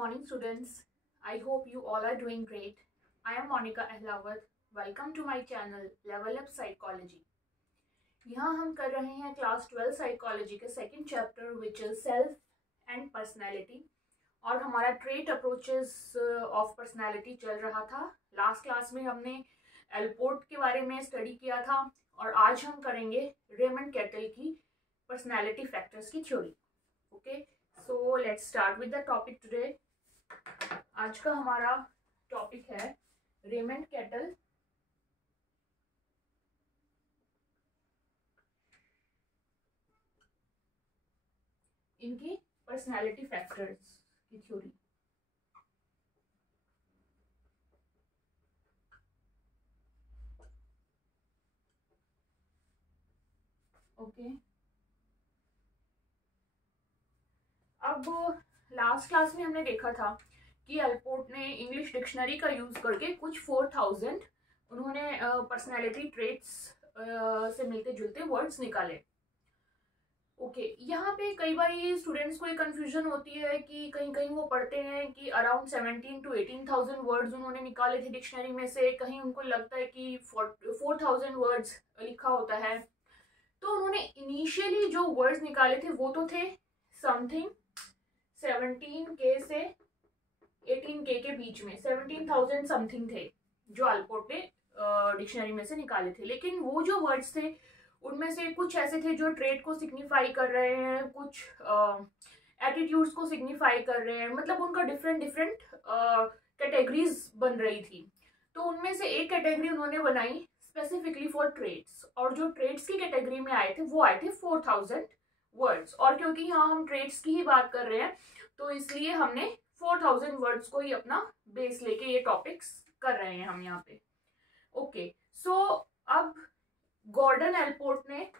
morning, students. I hope you all are doing great. I am Monica Ahlawat. Welcome to my channel Level Up Psychology. यहाँ हम कर रहे हैं class 12 psychology के second chapter which is self and personality और हमारा trait approaches of personality चल रहा था। लास्ट क्लास में हमने एल्पोर्ट के बारे में स्टडी किया था और आज हम करेंगे रेमंड कैटल की पर्सनैलिटी फैक्टर्स की theory. Okay, so let's start with the topic today. आज का हमारा टॉपिक है रेमंड कैटल इनकी पर्सनैलिटी फैक्टर्स की थ्योरी। ओके, अब लास्ट क्लास में हमने देखा था कि एल्पोर्ट ने इंग्लिश डिक्शनरी का यूज करके कुछ 4000 उन्होंने पर्सनैलिटी ट्रेट्स से मिलते जुलते वर्ड्स निकाले। ओके, यहाँ पे कई बार स्टूडेंट्स को एक कंफ्यूजन होती है कि कहीं कहीं वो पढ़ते हैं कि अराउंड 17 to 18,000 वर्ड्स उन्होंने निकाले थे डिक्शनरी में से, कहीं उनको लगता है कि 4,000 वर्ड्स लिखा होता है। तो उन्होंने इनिशियली जो वर्ड्स निकाले थे वो तो थे समथिंग 17K से 18K के बीच में, 17,000 समथिंग थे जो एल्पोर्ट ने डिक्शनरी में से निकाले थे। लेकिन वो जो वर्ड्स थे उनमें से कुछ ऐसे थे जो ट्रेट को सिग्निफाई कर रहे हैं, कुछ एटीट्यूड्स को सिग्निफाई कर रहे हैं, मतलब उनका डिफरेंट कैटेगरीज बन रही थी। तो उनमें से एक कैटेगरी उन्होंने बनाई स्पेसिफिकली फॉर ट्रेट्स, और जो ट्रेट्स की कैटेगरी में आए थे वो आए थे 4,000 वर्ड्स। और क्योंकि यहाँ हम ट्रेट्स की ही बात कर रहे हैं तो इसलिए हमने 4,000 वर्ड्स को ही अपना बेस लेके ये टॉपिक्स कर रहे हैं हम यहाँ पे। ओके, सो अब गॉर्डन एल्पोर्ट ने,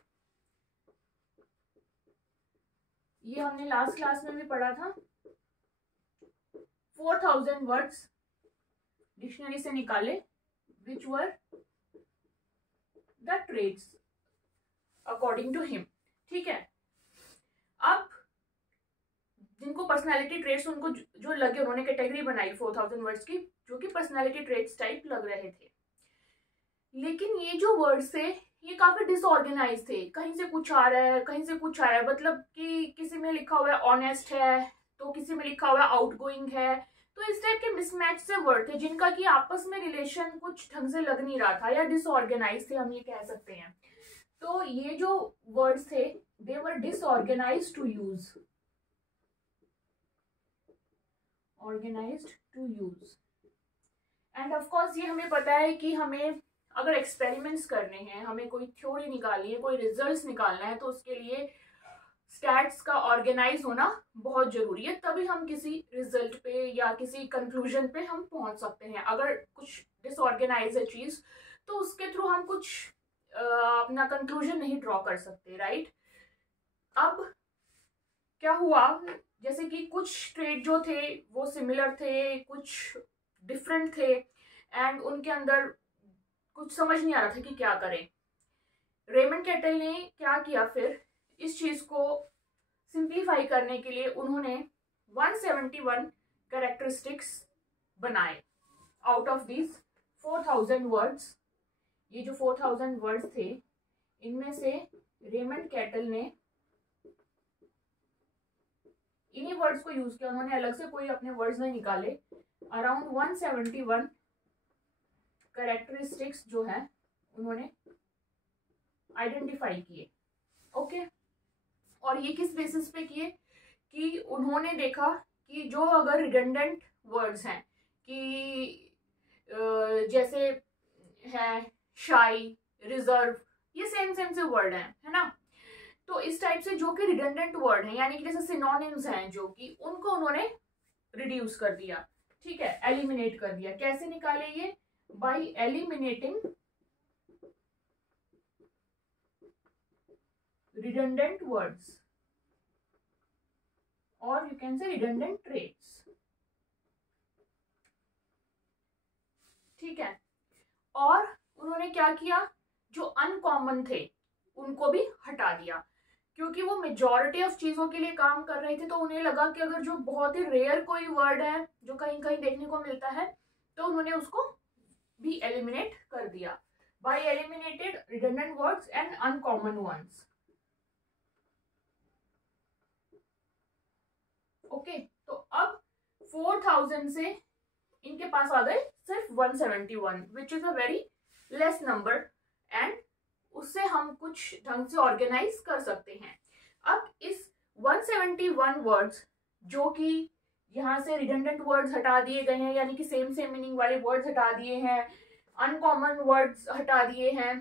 ये हमने लास्ट क्लास में भी पढ़ा था, 4,000 वर्ड्स डिक्शनरी से निकाले which were the traits according to him. ठीक है, अब जिनको पर्सनालिटी ट्रेट्स उनको जो लगे उन्होंने कैटेगरी बनाई 4,000 वर्ड्स की जो कि पर्सनालिटी ट्रेट्स टाइप लग रहे थे। लेकिन ये जो वर्ड्स थे ये काफी डिसऑर्गेनाइज थे, कहीं से कुछ आ रहा है कहीं से कुछ आ रहा है, मतलब कि किसी में लिखा हुआ है ऑनेस्ट है तो किसी में लिखा हुआ है आउटगोइंग है। तो इस टाइप के मिसमैच से वर्ड थे जिनका कि आपस में रिलेशन कुछ ढंग से लग नहीं रहा था या डिसऑर्गेनाइज थे, हम ये कह सकते हैं। तो ये जो वर्ड्स थे they were disorganized to use, organized to use. And of course ये हमें पता है कि हमें अगर एक्सपेरिमेंट्स करने हैं, हमें कोई थ्योरी निकालनी है, कोई रिजल्ट्स निकालना है, तो उसके लिए स्टैट्स का ऑर्गेनाइज होना बहुत जरूरी है, तभी हम किसी रिजल्ट पे या किसी कंक्लूजन पे हम पहुंच सकते हैं। अगर कुछ डिसऑर्गेनाइज है चीज तो उसके थ्रू हम कुछ अपना कंक्लूजन नहीं ड्रॉ कर सकते, राइट। अब क्या हुआ, जैसे कि कुछ ट्रेट जो थे वो सिमिलर थे, कुछ डिफरेंट थे एंड उनके अंदर कुछ समझ नहीं आ रहा था कि क्या करें। रेमंड कैटल ने क्या किया, फिर इस चीज को सिंप्लीफाई करने के लिए उन्होंने 171 कैरेक्टरिस्टिक्स बनाए आउट ऑफ दीज 4,000 वर्ड्स। ये जो 4,000 वर्ड्स थे इनमें से रेमंड कैटल ने इन्हीं वर्ड्स को यूज किया, उन्होंने अलग से कोई अपने वर्ड्स नहीं निकाले। अराउंड 171 कैरेक्टरिस्टिक्स जो है उन्होंने आइडेंटिफाई किए। ओके, और ये किस बेसिस पे किए कि उन्होंने देखा कि जो अगर रिडंडेंट वर्ड्स हैं कि जैसे है शाई, रिजर्व, ये सेम से वर्ड हैं, है ना। तो इस टाइप से जो कि रिडंडेंट वर्ड हैं यानी कि जैसे सिनोनिम्स हैं जो कि उनको उन्होंने रिड्यूस कर दिया, ठीक है, एलिमिनेट कर दिया। कैसे निकाले ये? by eliminating redundant words or you can say redundant traits। ठीक है, और उन्होंने क्या किया, जो अनकॉमन थे उनको भी हटा दिया। क्योंकि वो मेजॉरिटी ऑफ चीज़ों के लिए काम कर रहे थे, तो उन्हें लगा कि अगर जो बहुत ही रेयर कोई वर्ड है जो कहीं कहीं देखने को मिलता है, तो उन्होंने उसको भी एलिमिनेट कर दिया। By eliminated redundant words and uncommon ones. Okay, तो अब 4000 से इनके पास आ गए सिर्फ 171, which is a very less number, and उससे हम कुछ ढंग से ऑर्गेनाइज कर सकते हैं। अब इस 171 वर्ड्स, जो कि यहाँ से रिडंडेंट वर्ड्स हटा दिए गए हैं, यानी कि सेम सेम मीनिंग वाले वर्ड्स हटा दिए हैं, अनकॉमन वर्ड्स हटा दिए हैं।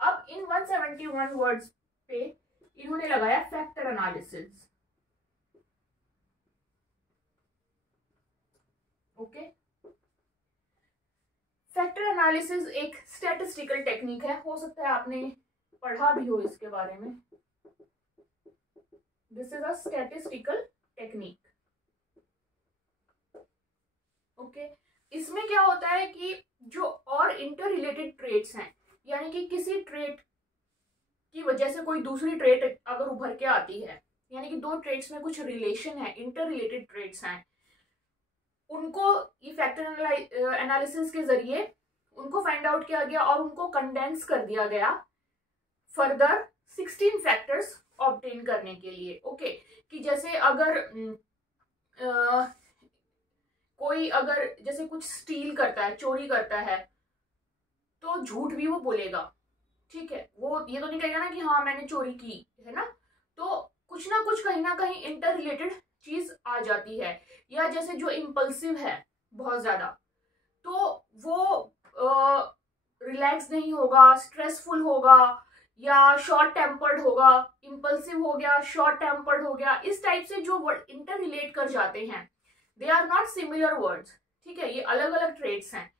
अब इन 171 वर्ड्स पे इन्होंने लगाया factor analysis. Okay, factor analysis एक स्टैटिस्टिकल टेक्निक है, हो सकता है आपने पढ़ा भी हो इसके बारे में। This is a statistical technique. Okay, इसमें क्या होता है कि जो और इंटर रिलेटेड ट्रेट्स हैं, यानी कि किसी ट्रेट की वजह से कोई दूसरी ट्रेट अगर उभर के आती है, यानी कि दो ट्रेट्स में कुछ रिलेशन है, इंटर रिलेटेड ट्रेट्स हैं, उनको ये फैक्टर एनालिसिस के जरिए उनको फाइंड आउट किया गया और उनको कंडेंस कर दिया गया फर्दर 16 फैक्टर्स ऑब्टेन करने के लिए। ओके, कि जैसे अगर कोई अगर जैसे कुछ स्टील करता है, चोरी करता है, तो झूठ भी वो बोलेगा, ठीक है, वो ये तो नहीं कहेगा ना कि हाँ मैंने चोरी की है ना, तो कुछ ना कहीं इंटर रिलेटेड चीज आ जाती है। या जैसे जो इम्पल्सिव है बहुत ज्यादा, तो वो रिलैक्स नहीं होगा, स्ट्रेसफुल होगा, या शॉर्ट टेम्पर्ड होगा। इम्पल्सिव हो गया, शॉर्ट टेम्पर्ड हो गया, इस टाइप से जो वर्ड इंटर रिलेट कर जाते हैं, they are not similar words, ठीक है, ये अलग अलग ट्रेट्स हैं,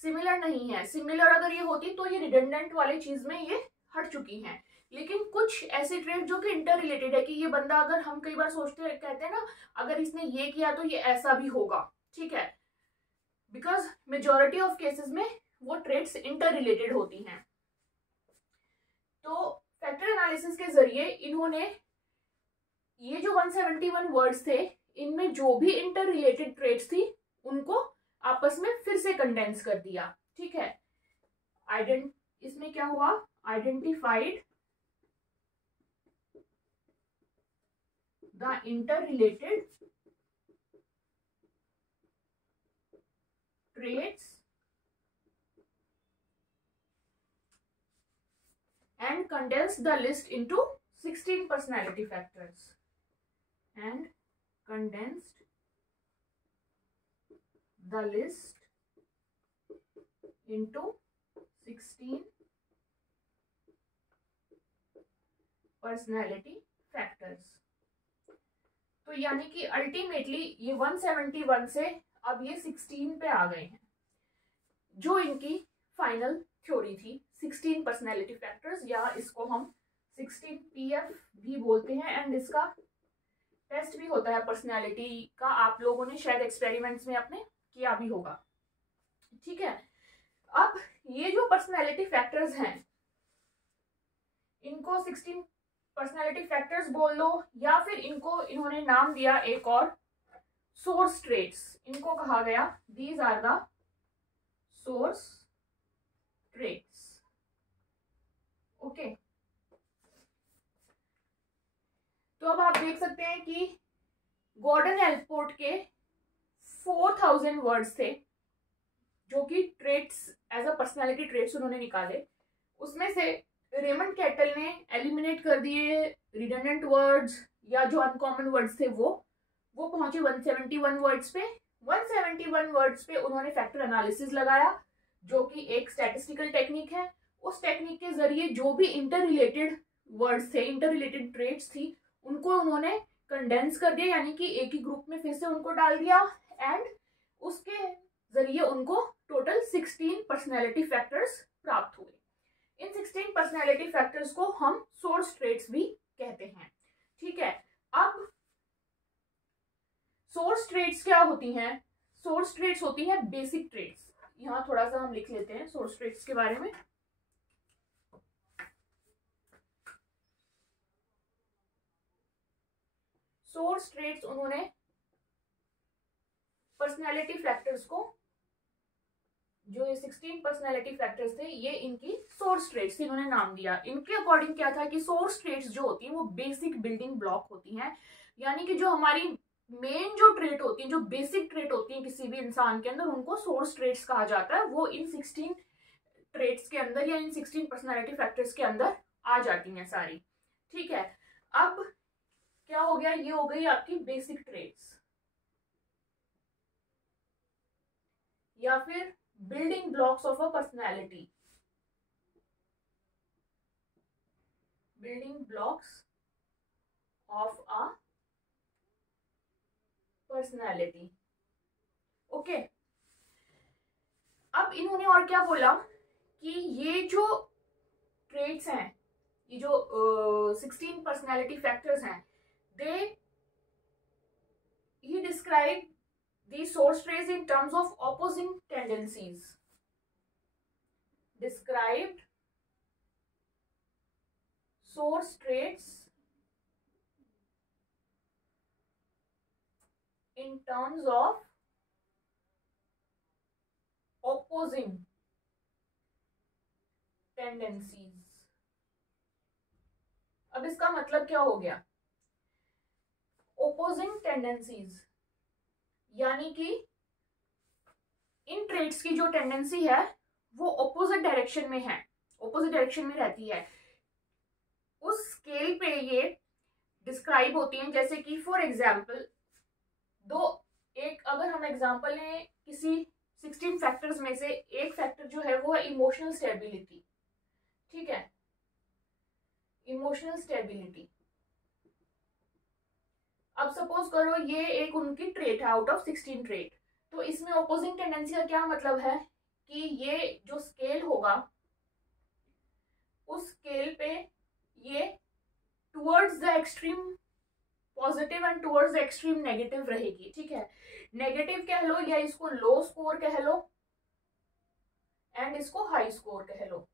सिमिलर नहीं है। सिमिलर अगर ये होती तो ये रिडंडेंट वाले चीज में ये हट चुकी हैं। लेकिन कुछ ऐसे ट्रेट जो कि इंटर रिलेटेड है, कि ये बंदा, अगर हम कई बार सोचते हैं, कहते हैं ना, अगर इसने ये किया तो ये ऐसा भी होगा, ठीक है, बिकॉज मेजोरिटी ऑफ केसेस में वो ट्रेट्स इंटर रिलेटेड होती हैं। तो फैक्टर एनालिसिस के जरिए इन्होंने ये जो 171 वर्ड्स थे, इनमें जो भी इंटर रिलेटेड ट्रेट्स थी उनको आपस में फिर से कंडेंस कर दिया, ठीक है। इसमें क्या हुआ, identified the inter related traits and condensed the list into 16 personality factors, and condensed the list into 16 personality factors। तो यानी कि अल्टीमेटली ये 171 से अब ये 16 पे आ गए हैं, जो इनकी फाइनल थ्योरी थी, 16 पर्सनैलिटी फैक्टर्स, या इसको हम 16 PF भी बोलते हैं। एंड इसका टेस्ट भी होता है पर्सनैलिटी का, आप लोगों ने शायद एक्सपेरिमेंट्स में अपने किया भी होगा, ठीक है। अब ये जो पर्सनैलिटी फैक्टर्स हैं, इनको 16 पर्सनैलिटी फैक्टर्स बोल लो, या फिर इनको इन्होंने नाम दिया एक और, सोर्स ट्रेट्स, इनको कहा गया these are the source traits. Okay, तो अब आप देख सकते हैं कि गॉर्डन एल्पोर्ट के 4000 वर्ड्स थे जो कि traits as a personality traits उन्होंने निकाले। उसमें से रेमंड कैटल ने एलिमिनेट कर दिए रिडंडेंट वर्ड्स या जो अनकॉमन वर्ड्स थे, वो पहुंचे 171 वर्ड्स पे। 171 वर्ड्स पे उन्होंने फैक्टर एनालिसिस लगाया, जो कि एक स्टैटिस्टिकल टेक्निक है। उस टेक्निक के जरिए जो भी इंटर रिलेटेड वर्ड्स थे, इंटर रिलेटेड ट्रेट्स थी, उनको उन्होंने कंडेंस कर दिया, यानी कि एक ही ग्रुप में फिर से उनको डाल दिया, एंड उसके जरिए उनको टोटल 16 पर्सनैलिटी फैक्टर्स प्राप्त हुए। इन 16 पर्सनैलिटी फैक्टर्स को हम सोर्स ट्रेट्स भी कहते हैं, ठीक है। अब सोर्स ट्रेट्स क्या होती हैं? सोर्स ट्रेट्स होती हैं बेसिक ट्रेट्स। यहाँ थोड़ा सा हम लिख लेते हैं सोर्स ट्रेट्स के बारे में। सोर्स ट्रेट्स उन्होंने पर्सनैलिटी फैक्टर्स को, जो ये 16 पर्सनैलिटी फैक्टर्स थे, ये इनकी सोर्स ट्रेट्स, इन्होंने नाम दिया। इनके अकॉर्डिंग क्या था कि सोर्स ट्रेट्स जो होती हैं वो बेसिक बिल्डिंग ब्लॉक होती हैं, यानी कि जो हमारी मेन जो ट्रेट होती है, जो बेसिक ट्रेट होती है किसी भी इंसान के अंदर, उनको सोर्स ट्रेट्स कहा जाता है। वो इन 16 ट्रेट्स के अंदर या इन 16 पर्सनैलिटी फैक्टर्स के अंदर आ जाती हैं सारी। ठीक है, अब क्या हो गया, ये हो गई आपकी बेसिक ट्रेट्स या फिर building blocks of a personality, building blocks of a personality. Okay, अब इन्होंने और क्या बोला कि ये जो ट्रेट्स हैं, ये जो 16 पर्सनैलिटी फैक्टर्स हैं, they he describe the source traits in terms of opposing tendencies, described source traits in terms of opposing tendencies। अब इसका मतलब क्या हो गया, opposing tendencies यानी कि इन ट्रेट्स की जो टेंडेंसी है वो ऑपोजिट डायरेक्शन में है, ऑपोजिट डायरेक्शन में रहती है। उस स्केल पे ये डिस्क्राइब होती हैं, जैसे कि फॉर एग्जाम्पल अगर हम एग्जाम्पल लें किसी 16 फैक्टर्स में से एक फैक्टर जो है वो है इमोशनल स्टेबिलिटी। ठीक है, इमोशनल स्टेबिलिटी। अब सपोज करो ये एक उनकी ट्रेट है आउट ऑफ 16 ट्रेट, तो इसमें ऑपोजिंग टेंडेंसी का क्या मतलब है कि ये जो स्केल होगा उस स्केल पे ये towards the extreme positive and towards the extreme negative रहेगी। ठीक है, नेगेटिव कह लो या इसको लो स्कोर कह लो एंड इसको हाई स्कोर कह लो।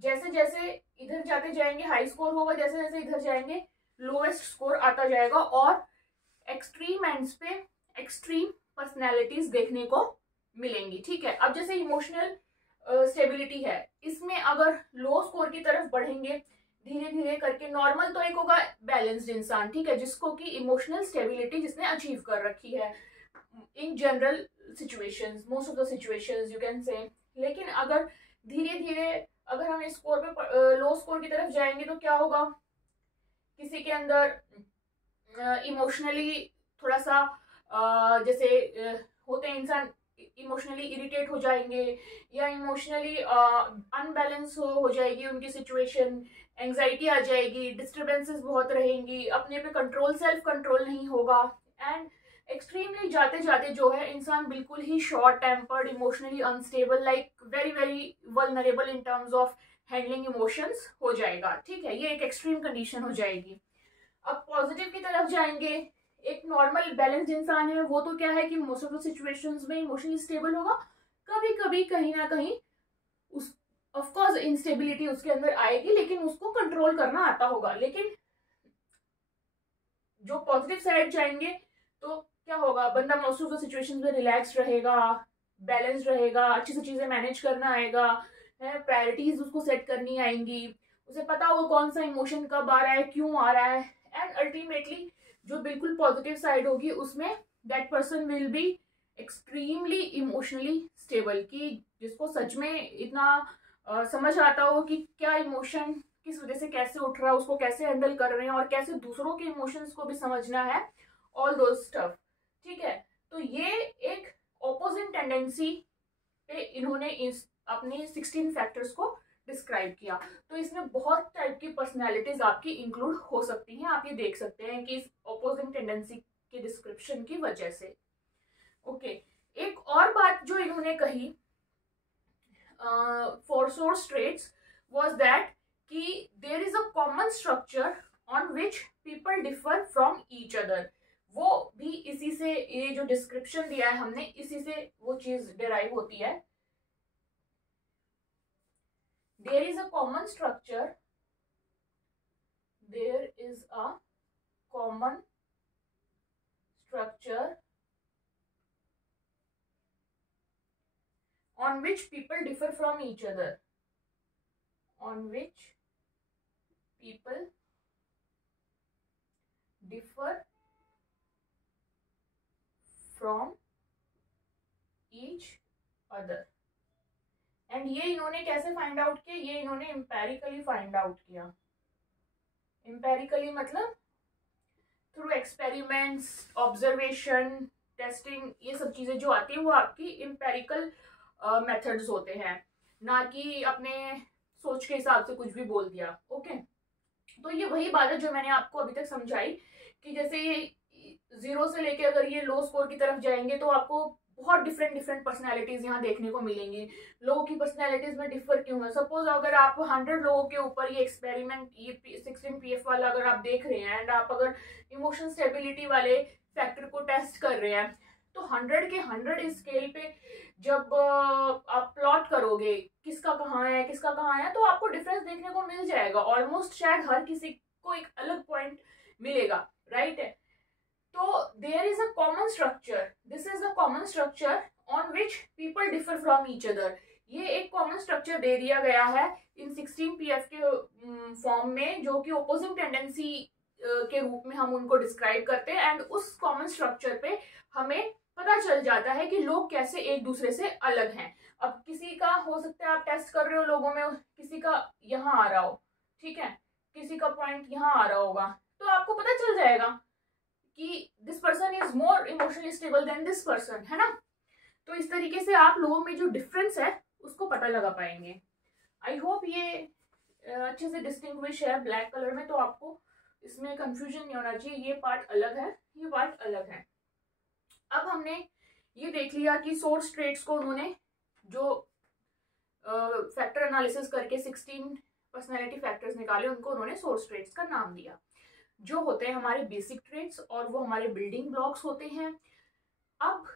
जैसे जैसे इधर जाते जाएंगे हाई स्कोर होगा, जैसे जैसे इधर जाएंगे लोएस्ट स्कोर आता जाएगा, और एक्सट्रीम एंड्स पे एक्सट्रीम पर्सनैलिटीज देखने को मिलेंगी। ठीक है, अब जैसे इमोशनल स्टेबिलिटी है, इसमें अगर लो स्कोर की तरफ बढ़ेंगे धीरे धीरे करके, नॉर्मल तो एक होगा बैलेंस्ड इंसान, ठीक है, जिसको कि इमोशनल स्टेबिलिटी जिसने अचीव कर रखी है in general situations, most of the situations you can से। लेकिन अगर धीरे धीरे अगर हम इस स्कोर पे लो स्कोर की तरफ जाएंगे तो क्या होगा, किसी के अंदर इमोशनली थोड़ा सा जैसे होते हैं इंसान इमोशनली इरिटेट हो जाएंगे या इमोशनली अनबैलेंस हो जाएगी उनकी सिचुएशन, एंजाइटी आ जाएगी, डिस्टर्बेंसेस बहुत रहेंगी, अपने पे कंट्रोल, सेल्फ कंट्रोल नहीं होगा, एंड एक्सट्रीमली जाते जाते जो है इंसान बिल्कुल ही short tempered, emotionally unstable, like very very vulnerable in terms of handling emotions हो जाएगा। ठीक है, ये एक एक्सट्रीम कंडीशन हो जाएगी। अब पॉजिटिव की तरफ जाएंगे, एक नॉर्मल बैलेंस्ड इंसान है वो तो क्या है कि मोस्ट ऑफ द सिचुएशंस में इमोशनली स्टेबल होगा, कभी कभी कहीं ना कहीं उस ऑफ कोर्स इंस्टेबिलिटी उसके अंदर आएगी, लेकिन उसको कंट्रोल करना आता होगा। लेकिन जो पॉजिटिव साइड जाएंगे तो क्या होगा, बंदा मोस्ट ऑफ द सिचुएशंस में रिलैक्स रहेगा, बैलेंस्ड रहेगा, अच्छी से चीजें मैनेज करना आएगा, प्रायोरिटीज उसको सेट करनी आएंगी, उसे पता होगा कौन सा इमोशन कब आ रहा है, क्यों आ रहा है, एंड अल्टीमेटली जो बिल्कुल पॉजिटिव साइड होगी उसमें that person will be extremely emotionally stable, कि जिसको सच में इतना समझ आता हो कि क्या इमोशन किस वजह से कैसे उठ रहा है, उसको कैसे हैंडल कर रहे हैं और कैसे दूसरों के इमोशंस को भी समझना है, ऑल दो स्टफ। ठीक है, तो ये एक ऑपोजिट टेंडेंसी पे इन्होंने इस अपने 16 फैक्टर्स को डिस्क्राइब किया। तो इसमें बहुत टाइप की पर्सनैलिटीज आपकी इंक्लूड हो सकती हैं, आप ये देख सकते हैं कि इस ऑपोजिट टेंडेंसी के डिस्क्रिप्शन की वजह से। ओके, एक और बात जो इन्होंने कही for source traits was that कि there is a common structure on which people differ from each other. वो भी इसी से, ये जो डिस्क्रिप्शन दिया है हमने इसी से वो चीज डिराइव होती है। There is a common structure. There is a common structure on which people differ from each other, on which people differ from each other. And ये इन्होंने कैसे फाइंड आउट किया? ये इन्होंने एम्पेरिकली फाइंड आउट किया। Empirically मतलब through experiments, observation, testing, ये सब चीजें जो आती है वो आपकी एम्पेरिकल मेथड्स होते हैं, ना कि अपने सोच के हिसाब से कुछ भी बोल दिया। ओके, तो ये वही बात है जो मैंने आपको अभी तक समझाई कि जैसे ये 0 से लेके अगर ये लो स्कोर की तरफ जाएंगे तो आपको बहुत डिफरेंट पर्सनैलिटीज यहाँ देखने को मिलेंगी। लोगों की पर्सनैलिटीज में डिफर क्यों है? सपोज अगर आप 100 लोगों के ऊपर ये एक्सपेरिमेंट, ये 16 PF वाला अगर आप देख रहे हैं एंड आप अगर इमोशन स्टेबिलिटी वाले फैक्टर को टेस्ट कर रहे हैं, तो 100 के 100 स्केल पे जब आप प्लॉट करोगे किसका कहाँ है किसका कहाँ है, तो आपको डिफरेंस देखने को मिल जाएगा। ऑलमोस्ट शायद हर किसी को एक अलग पॉइंट मिलेगा, राइट है? तो there is a common structure, this is a common structure on which people differ from each other. ये एक कॉमन स्ट्रक्चर दे दिया गया है इन 16 PF के फॉर्म में, जो कि ओपोजिंग टेंडेंसी के रूप में हम उनको डिस्क्राइब करते हैं। एंड उस कॉमन स्ट्रक्चर पे हमें पता चल जाता है कि लोग कैसे एक दूसरे से अलग हैं। अब किसी का हो सकता है आप टेस्ट कर रहे हो लोगों में, किसी का यहाँ आ रहा हो, ठीक है, किसी का पॉइंट यहाँ आ रहा होगा, तो आपको पता चल जाएगा कि this person is more emotionally stable then this person, है ना? तो इस तरीके से आप लोगों में जो डिफरेंस है उसको पता लगा पाएंगे। आई होप ये अच्छे से डिस्टिंग्विश है ब्लैक कलर में, तो आपको इसमें कंफ्यूजन नहीं होना चाहिए। ये पार्ट अलग है, ये पार्ट अलग है। अब हमने ये देख लिया कि सोर्स ट्रेट्स को उन्होंने जो फैक्टर एनालिसिस करके 16 पर्सनैलिटी फैक्टर्स निकाले, उनको उन्होंने सोर्स ट्रेट्स का नाम दिया, जो होते हैं हमारे बेसिक ट्रेट्स और वो हमारे बिल्डिंग ब्लॉक्स होते हैं। अब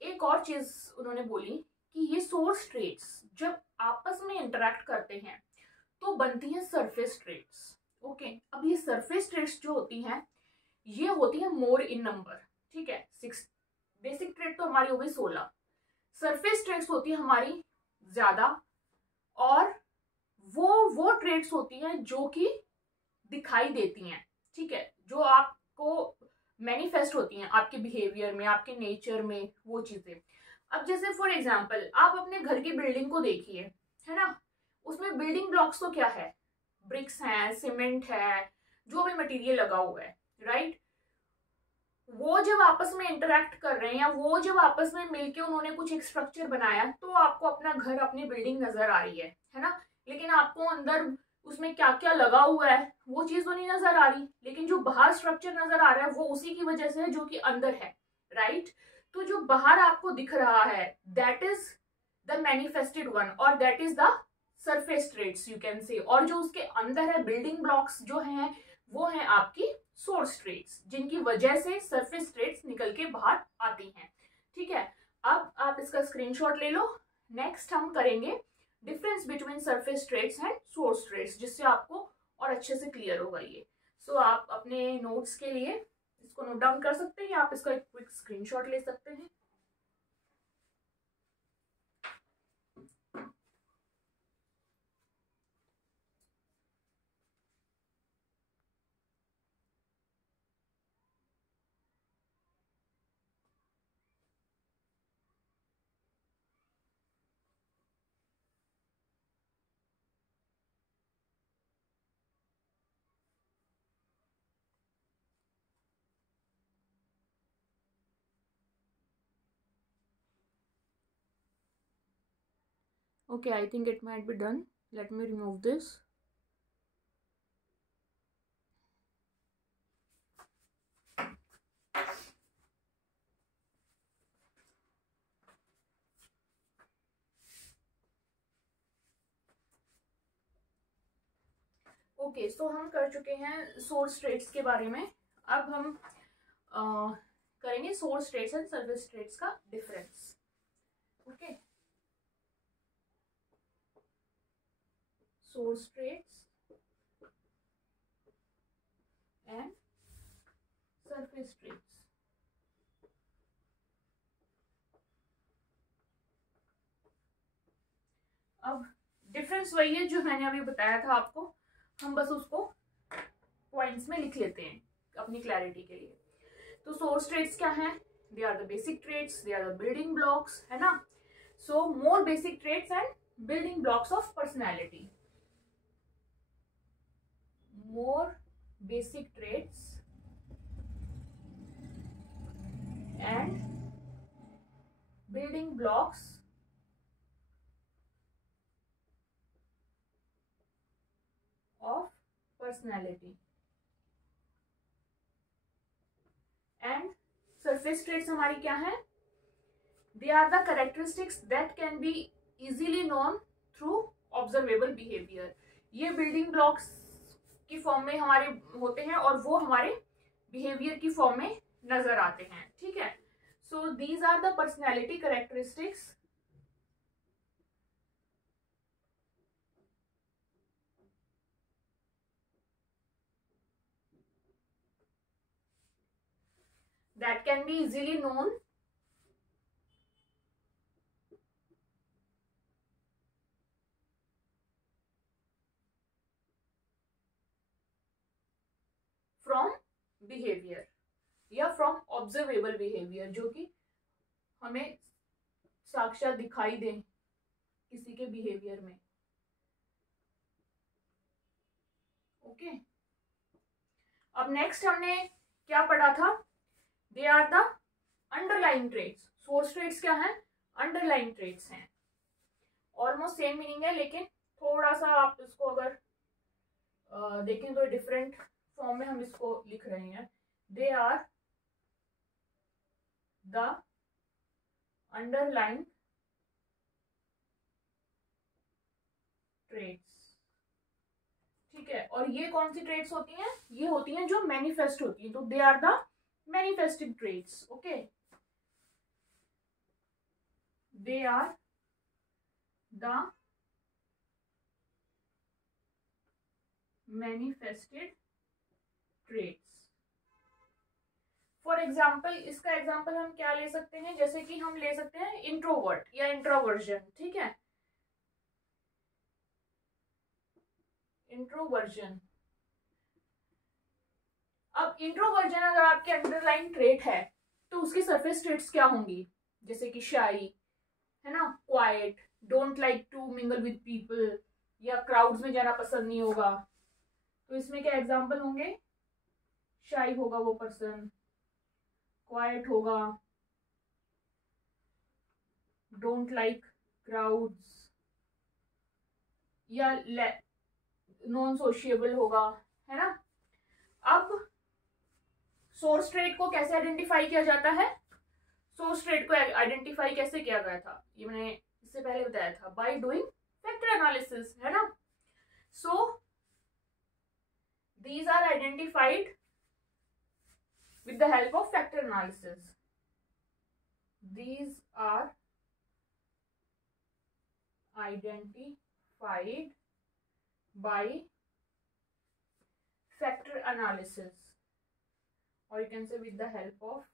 एक और चीज उन्होंने बोली कि ये सोर्स ट्रेट्स जब आपस में इंटरेक्ट करते हैं तो बनती हैं सरफेस ट्रेट्स। ओके, अब ये सरफेस ट्रेट्स जो होती हैं ये होती है मोर इन नंबर, ठीक है। बेसिक ट्रेट तो हमारी हो गई 16, सरफेस ट्रेट्स होती है हमारी ज्यादा, और वो ट्रेट्स होती हैं जो कि दिखाई देती हैं, ठीक है, जो आपको मैनिफेस्ट होती हैं आपके बिहेवियर में, आपके नेचर में, वो चीजें। अब जैसे फॉर एग्जांपल आप अपने घर की बिल्डिंग को देखिए, है ना, उसमें बिल्डिंग ब्लॉक्स तो क्या है, ब्रिक्स हैं, सीमेंट है, जो भी मटेरियल लगा हुआ है, राइट। वो जब आपस में इंटरेक्ट कर रहे हैं या वो जब आपस में मिलके उन्होंने कुछ एक स्ट्रक्चर बनाया, तो आपको अपना घर, अपनी बिल्डिंग नजर आ रही है ना, लेकिन आपको अंदर उसमें क्या क्या लगा हुआ है वो चीज तो नहीं नजर आ रही, लेकिन जो बाहर स्ट्रक्चर नजर आ रहा है वो उसी की वजह से है जो कि अंदर है, राइट। तो जो बाहर आपको दिख रहा है that is the manifested one, और that is the surface traits you can say. और जो उसके अंदर है बिल्डिंग ब्लॉक्स जो हैं वो हैं आपकी सोर्स ट्रेट्स, जिनकी वजह से सरफेस ट्रेट्स निकल के बाहर आती हैं, ठीक है। अब आप इसका स्क्रीनशॉट ले लो। नेक्स्ट हम करेंगे difference between surface traits and source traits, जिससे आपको और अच्छे से क्लियर होगा ये। सो आप अपने नोट्स के लिए इसको नोट डाउन कर सकते हैं, आप इसका एक क्विक स्क्रीनशॉट ले सकते हैं। Okay, I think it might be done. Let me remove this. Okay, so हम कर चुके हैं सोर्स ट्रेट्स के बारे में। अब हम करेंगे source traits and surface traits का difference. Okay, source traits and surface traits. अब डिफरेंस वही है जो मैंने अभी बताया था आपको, हम बस उसको पॉइंट्स में लिख लेते हैं अपनी क्लैरिटी के लिए। तो सोर्स ट्रेट्स क्या हैं? They are the basic traits, they are the building blocks, है ना। So more basic traits and building blocks of personality. More basic traits and building blocks of personality. And surface traits हमारी क्या है? They are the characteristics that can be easily known through observable behavior. ये building blocks की form में हमारे होते हैं और वो हमारे बिहेवियर की फॉर्म में नजर आते हैं, ठीक है। So these are the personality characteristics that can be easily known from behavior या from observable behavior, जो कि हमें साक्षात दिखाई दे किसी के बिहेवियर में। ओके, अब नेक्स्ट हमने क्या पढ़ा था? They are the underline traits. Source traits क्या है? अंडरलाइन ट्रेट्स हैं। ऑलमोस्ट सेम मीनिंग है, लेकिन थोड़ा सा आप इसको अगर देखें तो डिफरेंट फॉर्म में हम इसको लिख रहे हैं। They are the underline traits, ठीक है। और ये कौन सी ट्रेट्स होती हैं? ये होती हैं जो मैनिफेस्ट होती हैं, तो they are the manifesting traits. Okay, they are the manifested traits. For example, इसका एग्जाम्पल हम क्या ले सकते हैं? जैसे कि हम ले सकते हैं इंट्रोवर्ट या इंट्रोवर्जन, ठीक है। इंट्रोवर्जन, अब इंट्रोवर्जन अगर आपके अंडरलाइन ट्रेट है तो उसकी सरफेस ट्रेट्स क्या होंगी? जैसे कि शाई, है ना, quiet, don't like to mingle with people, या क्राउड्स में जाना पसंद नहीं होगा। तो इसमें क्या एग्जाम्पल होंगे? शाई होगा वो पर्सन, क्वाइट होगा, डोंट लाइक क्राउड्स, या नॉन सोशिएबल होगा, है ना। अब सोर्स ट्रेट को कैसे आइडेंटिफाई किया जाता है? सोर्स ट्रेट को आइडेंटिफाई कैसे किया गया था ये मैंने इससे पहले बताया था, बाय डूइंग फैक्टर एनालिसिस, है ना। सो these are identified with the help of factor analysis. These are identified by factor analysis, or you can say with the help of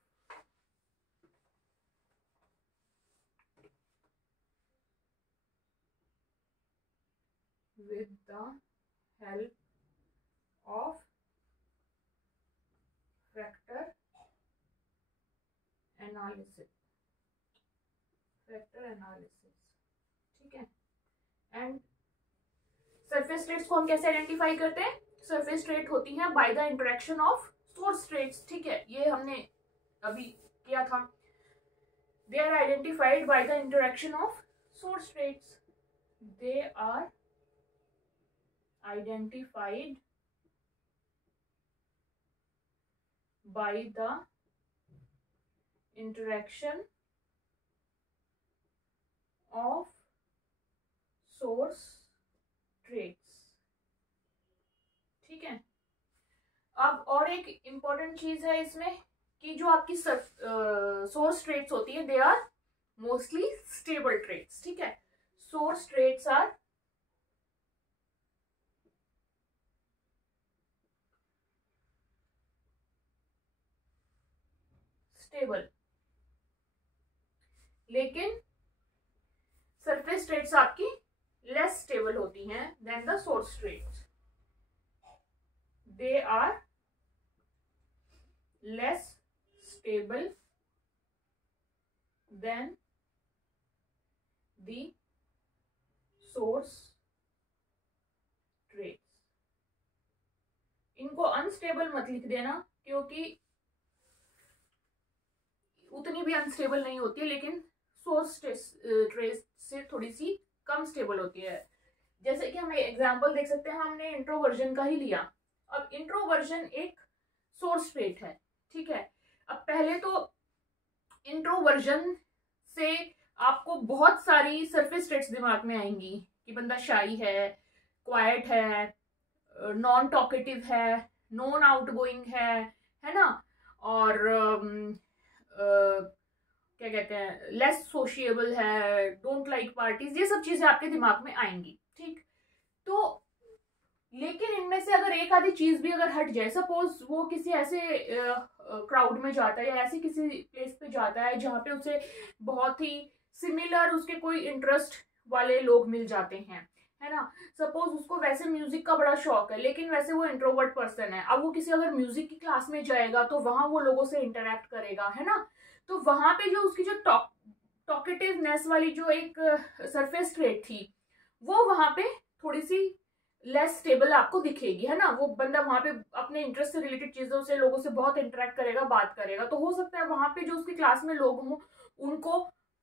factor analysis, ठीक है। एंड सरफेस ट्रेट्स को हम कैसे identify करते हैं? Surface trait होती हैं by the interaction of source traits, ठीक है। ये हमने अभी किया था। They are identified by the interaction of source traits. They are identified by the interaction of source traits, ठीक है। अब और एक इंपॉर्टेंट चीज है इसमें कि जो आपकी सोर्स ट्रेट्स होती है, they are mostly stable traits, ठीक है। सोर्स ट्रेट्स आर स्टेबल, लेकिन सरफेस ट्रेट्स आपकी लेस स्टेबल होती हैं than the source traits. They are less stable than the source traits. इनको अनस्टेबल मत लिख देना, क्योंकि उतनी भी अनस्टेबल नहीं होती है, लेकिन सोर्स ट्रेस से थोड़ी सी कम स्टेबल होती है. जैसे कि हम एग्जांपल देख सकते हैं, हमने इंट्रोवर्जन का ही लिया. अब इंट्रोवर्जन एक सोर्स ट्रेट है, ठीक है. अब पहले तो इंट्रोवर्जन से आपको बहुत सारी सरफेस ट्रेट्स दिमाग में आएंगी कि बंदा शाई है, क्वाइट है, नॉन टॉकेटिव है, नॉन आउटगोइंग है ना, और क्या कहते हैं, लेस सोशिएबल है, डोंट लाइक पार्टीज. ये सब चीजें आपके दिमाग में आएंगी, ठीक. तो लेकिन इनमें से अगर एक आधी चीज भी अगर हट जाए, सपोज वो किसी ऐसे क्राउड में जाता है या ऐसी किसी प्लेस पे जाता है जहाँ पे उसे बहुत ही सिमिलर उसके कोई इंटरेस्ट वाले लोग मिल जाते हैं, है ना. सपोज उसको वैसे म्यूजिक का बड़ा शौक है, लेकिन वैसे वो इंट्रोवर्ट पर्सन है. अब वो किसी अगर म्यूजिक की क्लास में जाएगा तो वहां वो लोगों से इंटरेक्ट करेगा, है ना. तो वहां पे जो उसकी जो टॉकेटिवनेस वाली जो एक सरफेस ट्रेट थी, वो वहां पे थोड़ी सी लेस स्टेबल आपको दिखेगी, है ना. वो बंदा वहां पे अपने इंटरेस्ट से रिलेटेड चीजों से लोगों से बहुत इंटरेक्ट करेगा, बात करेगा. तो हो सकता है वहां पे जो उसकी क्लास में लोग हों उनको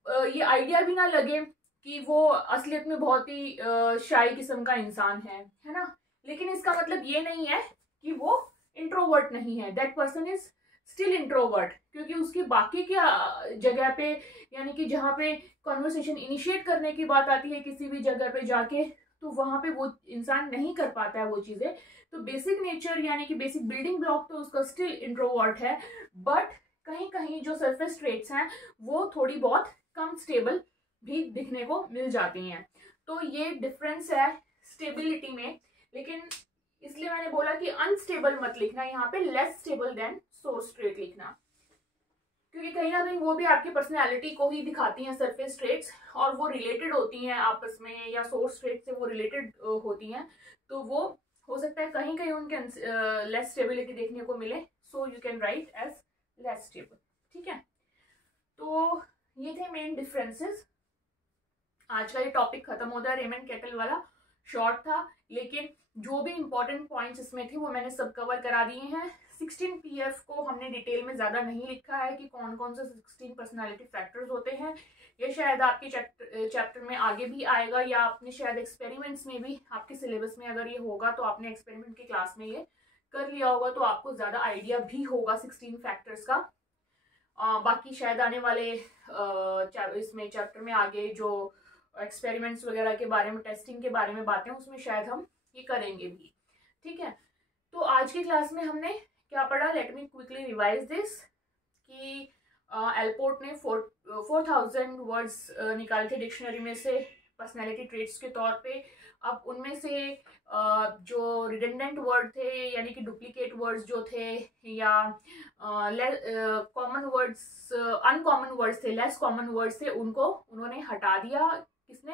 ये आइडिया भी ना लगे कि वो असलियत में बहुत ही शाई किस्म का इंसान है ना. लेकिन इसका मतलब ये नहीं है कि वो इंट्रोवर्ट नहीं है. That person is still introvert, क्योंकि उसकी बाकी की जगह पे, यानी कि जहाँ पे कॉन्वर्सेशन इनिशिएट करने की बात आती है किसी भी जगह पे जाके, तो वहां पे वो इंसान नहीं कर पाता है वो चीजें. तो बेसिक नेचर यानी कि बेसिक बिल्डिंग ब्लॉक तो उसका स्टिल इंट्रोवर्ट है, बट कहीं कहीं जो सरफेस ट्रेट्स हैं वो थोड़ी बहुत कम स्टेबल भी दिखने को मिल जाती हैं. तो ये डिफरेंस है स्टेबिलिटी में. लेकिन इसलिए मैंने बोला कि अनस्टेबल मत लिखना, यहाँ पे less stable then source trait लिखना, क्योंकि कहीं ना कहीं वो भी आपकी पर्सनैलिटी को ही दिखाती हैं सरफेस ट्रेट्स, और वो रिलेटेड होती हैं आपस में, या सोर्स ट्रेट से वो रिलेटेड होती हैं. तो वो हो सकता है कहीं कहीं उनके लेस स्टेबिलिटी देखने को मिले. So you can write as less stable, ठीक है. तो ये थे मेन डिफरेंसेस. आज का ये टॉपिक खत्म होता है. रेमंड केटल वाला शॉर्ट था, लेकिन जो भी इंपॉर्टेंट पॉइंट्स इसमें थे वो मैंने सब कवर करा दिए हैं. 16 PF को हमने डिटेल में ज्यादा नहीं लिखा है कि कौन कौन से 16 पर्सनालिटी फैक्टर्स होते हैं. ये शायद आपके चैप्टर में आगे भी आएगा, या आपने शायद एक्सपेरिमेंट्स में भी, आपके सिलेबस में अगर ये होगा तो आपने एक्सपेरिमेंट की क्लास में ये कर लिया होगा, तो आपको ज्यादा आइडिया भी होगा 16 फैक्टर्स का. बाकी शायद आने वाले इसमें चैप्टर में आगे जो एक्सपेरिमेंट्स वगैरह के बारे में, टेस्टिंग के बारे में बातें, उसमें शायद हम ये करेंगे भी, ठीक है. तो आज की क्लास में हमने क्या पढ़ा, let me quickly revise this, कि एलपोर्ट ने 4000 वर्ड्स निकाले थे डिक्शनरी में से पर्सनैलिटी ट्रेट्स के तौर पे. अब उनमें से जो रिडेंडेंट वर्ड थे, यानी कि डुप्लीकेट वर्ड्स जो थे, या कॉमन वर्ड्स, अनकॉमन वर्ड्स थे, लेस कॉमन वर्ड्स थे, उनको उन्होंने हटा दिया. किसने?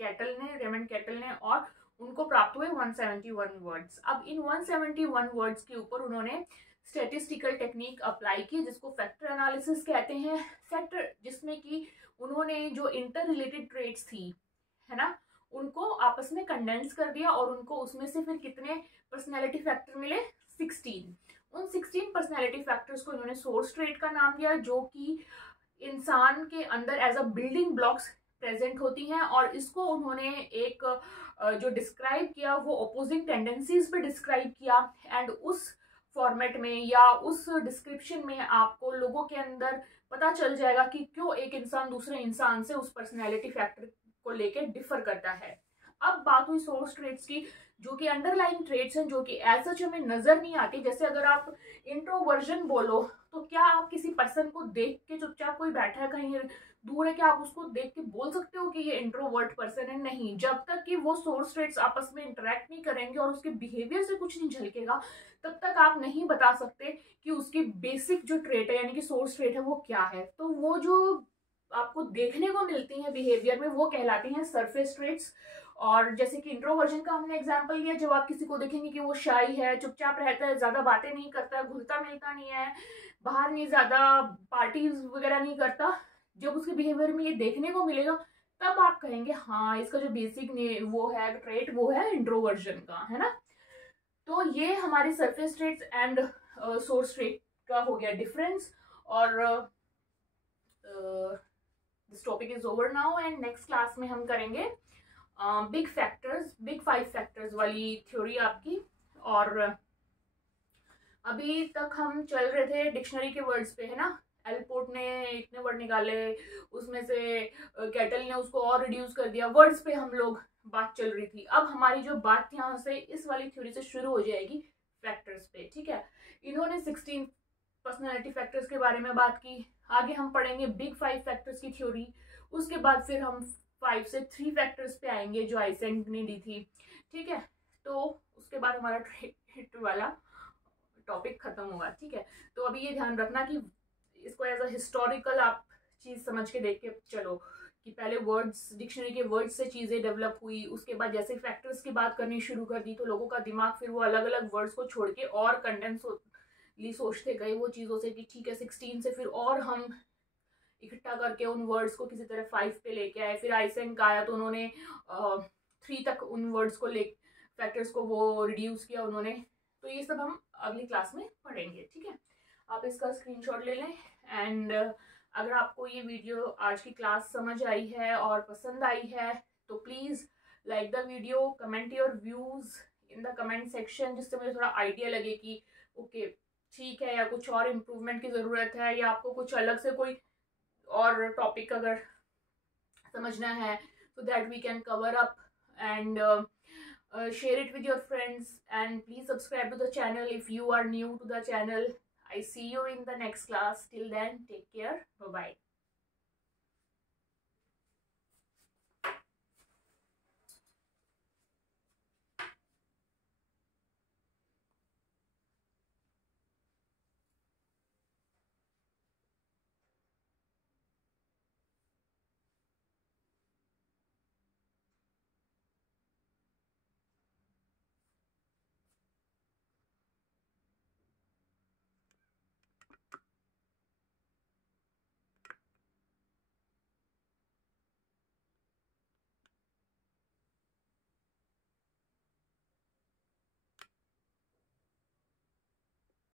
केटल ने, रेमंड केटल ने. और उनको प्राप्त हुए 171 वर्ड्स. अब इन 171 वर्ड्स के ऊपर उन्होंने स्टैटिस्टिकल टेक्निक अप्लाई की, जिसको फैक्टर एनालिसिस कहते हैं. फैक्टर जिसमें कि उन्होंने जो इंटर रिलेटेड ट्रेट्स थी, है ना, उनको आपस में कंडेंस कर दिया, और उनको उसमें से फिर कितने पर्सनैलिटी फैक्टर मिले? 16. उन 16 पर्सनैलिटी फैक्टर्स को इन्होंने सोर्स ट्रेट का नाम दिया, जो कि इंसान के अंदर as a building blocks present होती हैं. और इसको उन्होंने एक जो डिस्क्राइब किया वो अपोजिंग टेंडेंसीज पे डिस्क्राइब किया. एंड उस फॉर्मेट में या उस डिस्क्रिप्शन में आपको लोगों के अंदर पता चल जाएगा कि क्यों एक इंसान दूसरे इंसान से उस पर्सनैलिटी फैक्टर को लेके डिफर करता है. अब बात हुई सोर्स ट्रेट्स की, जो कि अंडरलाइंग ट्रेट्स हैं, जो कि एज सच हमें नजर नहीं आती. जैसे अगर आप इंट्रोवर्जन बोलो तो क्या आप किसी पर्सन को देख के, चुपचाप कोई बैठा है कहीं दूर है, क्या आप उसको देख के बोल सकते हो कि ये इंट्रोवर्ट पर्सन है? नहीं। जब तक कि वो सोर्स ट्रेट्स आपस में इंटरेक्ट नहीं करेंगे और उसके बिहेवियर से कुछ नहीं झलकेगा, तब तक आप नहीं बता सकते कि उसकी बेसिक जो ट्रेट है यानी कि सोर्स ट्रेट है वो क्या है। तो वो जो आपको देखने को मिलती हैं बिहेवियर में वो कहलाती हैं सरफेस ट्रेट्स। और जैसे कि इंट्रोवर्जन का हमने एग्जांपल लिया, जब आप किसी को देखेंगे कि वो शाई है, चुपचाप रहता है, ज्यादा बातें नहीं करता है, घुलता मिलता नहीं है, बाहर नहीं ज्यादा पार्टीज वगैरह नहीं करता, जब उसके बिहेवियर में ये देखने को मिलेगा तब आप कहेंगे हाँ इसका जो बेसिक वो है ट्रेट वो है इंट्रोवर्जन का, है ना। तो ये हमारी surface traits and source trait का हो गया डिफरेंस। और this topic is over now and next class में हम करेंगे बिग फैक्टर्स, बिग 5 फैक्टर्स वाली थ्योरी आपकी। और अभी तक हम चल रहे थे डिक्शनरी के वर्ड्स पे, है ना। एलपोर्ट ने इतने वर्ड निकाले, उसमें से कैटल ने उसको और रिड्यूस कर दिया, वर्ड्स पे हम लोग बात चल रही थी। अब हमारी जो बात यहाँ से इस वाली थ्योरी से शुरू हो जाएगी फैक्टर्स पे, ठीक है। इन्होंने 16 पर्सनैलिटी फैक्टर्स के बारे में बात की। आगे हम पढ़ेंगे बिग 5 फैक्टर्स की थ्योरी। उसके बाद फिर हम 5 से 3 फैक्टर्स पे आएंगे जो आइसेंक ने दी थी, ठीक है। तो उसके बाद हमारा ट्रेट वाला टॉपिक खत्म हुआ, ठीक है। तो अभी ये ध्यान रखना कि इसको एज अ हिस्टोरिकल आप चीज समझ के देख के चलो कि पहले वर्ड्स, डिक्शनरी के वर्ड्स से चीजें डेवलप हुई, उसके बाद जैसे फैक्टर्स की बात करनी शुरू कर दी तो लोगों का दिमाग फिर वो अलग अलग वर्ड्स को छोड़ के और कंडेंसली सोचते गए वो चीजों से कि ठीक है 16 से फिर और हम इकट्ठा करके उन वर्ड्स को किसी तरह 5 पे लेके आए। फिर आइसेंक आया तो उन्होंने 3 तक उन वर्ड्स को ले, फैक्टर्स को वो रिड्यूस किया उन्होंने। तो ये सब हम अगली क्लास में पढ़ेंगे, ठीक है। आप इसका स्क्रीनशॉट ले लें। एंड अगर आपको ये वीडियो आज की क्लास समझ आई है और पसंद आई है तो please like the video, comment your views in the comment section, जिससे मुझे थोड़ा आइडिया लगे कि ओके ठीक है या कुछ और इम्प्रूवमेंट की ज़रूरत है, या आपको कुछ अलग से कोई और टॉपिक अगर समझना है so that we can cover up and share it with your friends, and please subscribe to the channel if you are new to the channel. I see you in the next class. Till then, take care. Bye bye.